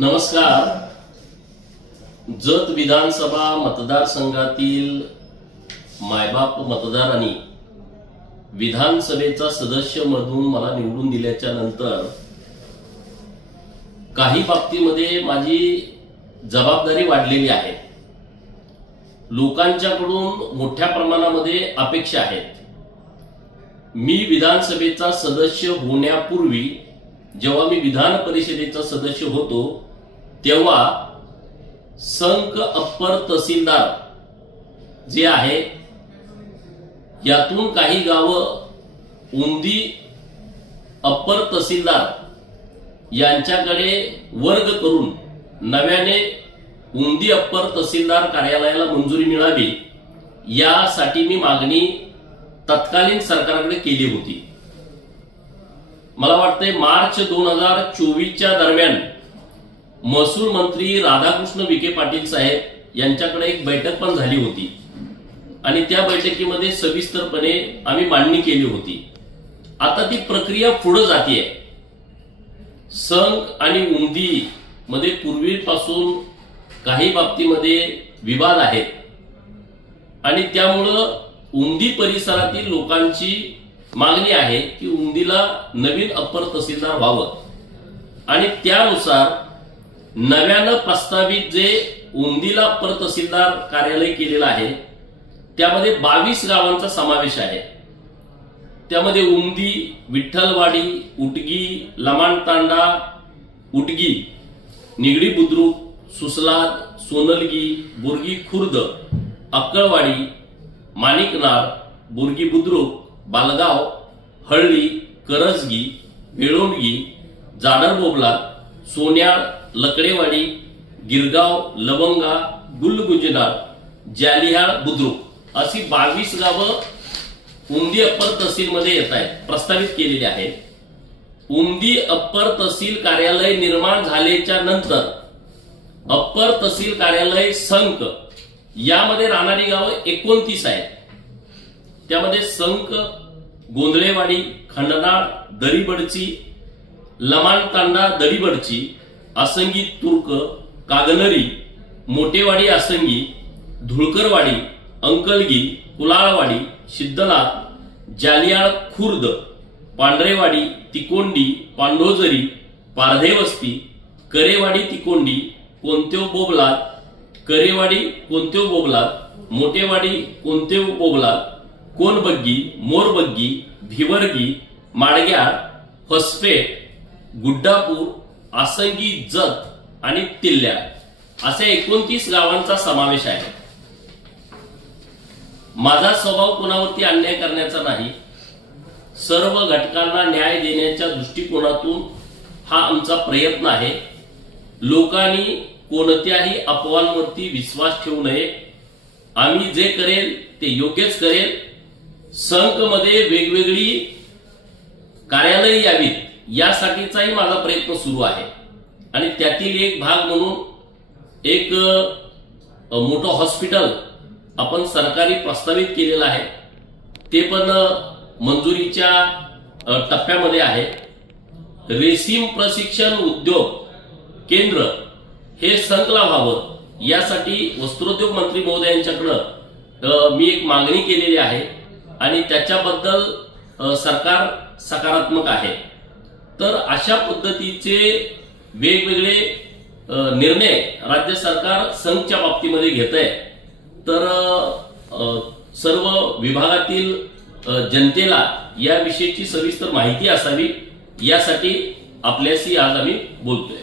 नमस्कार. जत विधानसभा मतदारसंघातील मायबाप मतदारांनी विधानसभेचा सदस्य म्हणून मला निवडून दिल्याच्या नंतर काही बाबतीमध्ये माझी जबाबदारी वाढलेली आहे. लोकांच्याकडून मोठ्या प्रमाणामध्ये अपेक्षा आहेत. मी विधानसभेचा सदस्य होण्यापूर्वी जेव्हा मी विधान परिषदेचा सदस्य होतो तेव्हा संक अप्पर तहसीलदार जे आहे यातून काही गावं उंदी अप्पर तहसीलदार यांच्याकडे वर्ग करून नव्याने उंदी अप्पर तहसीलदार कार्यालयाला मंजुरी मिळावी यासाठी मी मागणी तत्कालीन सरकारकडे केली होती. मला वाटतंय मार्च 2024च्या दरम्यान महसूल मंत्री राधाकृष्ण विखे पाटील साहेब यांच्याकडे एक बैठक पण झाली होती आणि त्या बैठकीमध्ये सविस्तरपणे आम्ही मांडणी केली होती. आता ती प्रक्रिया पुढे जाते. संघ आणि उंदी मध्ये पूर्वीपासून काही बाबतीमध्ये विवाद आहेत आणि त्यामुळं उंदी परिसरातील लोकांची मागणी आहे की उंदीला नवीन अप्पर तहसीलदार व्हावं आणि त्यानुसार नव्यानं प्रस्तावित जे उंदीला अप्पर तहसीलदार कार्यालय केलेलं आहे त्यामध्ये 22 गावांचा समावेश आहे. त्यामध्ये उंदी, विठ्ठलवाडी, उटगी, लमाणतांडा, उटगी, निगडी बुद्रुक, सुसलाद, सोनलगी, बुर्गी खुर्द, अक्कळवाडी, माणिकनार, बुर्गी बुद्रुक, बालगाव, हळली, करजगी, वेळोंडगी, जाडरबोबला, सोन्याळ, लकडेवाडी, गिरगाव, लवंगा, गुलगुजनार, जालिहाळ, बुद्रुक अशी 22 गावं उंदी अप्पर तहसील मध्ये येत आहेत, प्रस्तावित केलेली आहेत. उंदी अप्पर तहसील कार्यालय निर्माण झाल्याच्या नंतर अप्पर तहसील कार्यालय संक यामध्ये राहणारी गावं 29 आहेत. त्यामध्ये संक, गोंधळेवाडी, खंडनाळ, दरीबडची, लमाणतांडा, दरीबडची, आसंगी तुर्क, कागनरी, मोटेवाडी आसंगी, धुळकरवाडी, अंकलगी, कुलाळवाडी, सिद्धनाथ, जालियाळ खुर्द, पांढरेवाडी, तिकोंडी, पांडोजरी, पारधेवस्ती, करेवाडी तिकोंडी, कोणतेव बोबलाद, करेवाडी कोणतेव बोबलाद, मोटेवाडी कोणतेव बोबलाद, कोनबग्गी, मोरबग्गी, भिवरगी, माडग्याळ, फसपेट, गुड्डापूर, आसंगी, जत आणि तिल्ल्या असे 29 गावांचा समावेश आहे. माझा स्वभाव कोणावरती अन्याय करण्याचा नाही. सर्व घटकांना न्याय देण्याच्या दृष्टिकोनातून हा आमचा प्रयत्न आहे. लोकांनी कोणत्याही अफवांवरती विश्वास ठेवू नये. आम्ही जे करेल ते योग्यच करेल. संघमध्ये वेगवेगळी कार्यालय यावीत यासाठीचाही माझा प्रयत्न सुरू आहे आणि त्यातील एक भाग म्हणून एक मोठं हॉस्पिटल आपण सरकारी प्रस्तावित केलेलं आहे. ते पण मंजुरीच्या टप्प्यामध्ये आहे. रेशीम प्रशिक्षण उद्योग केंद्र हे संकला व्हावं यासाठी वस्त्रोद्योग मंत्री महोदयांच्याकडे मी एक मागणी केलेली आहे आणि त्याच्याबद्दल सरकार सकारात्मक आहे. तर अशा पद्धतीचे वेगवेगळे निर्णय राज्य सरकार संघच्या बाबतीमध्ये घेत आहे. तर सर्व विभागातील जनतेला याविषयीची सविस्तर माहिती असावी यासाठी आपल्याशी आज आम्ही बोलतोय.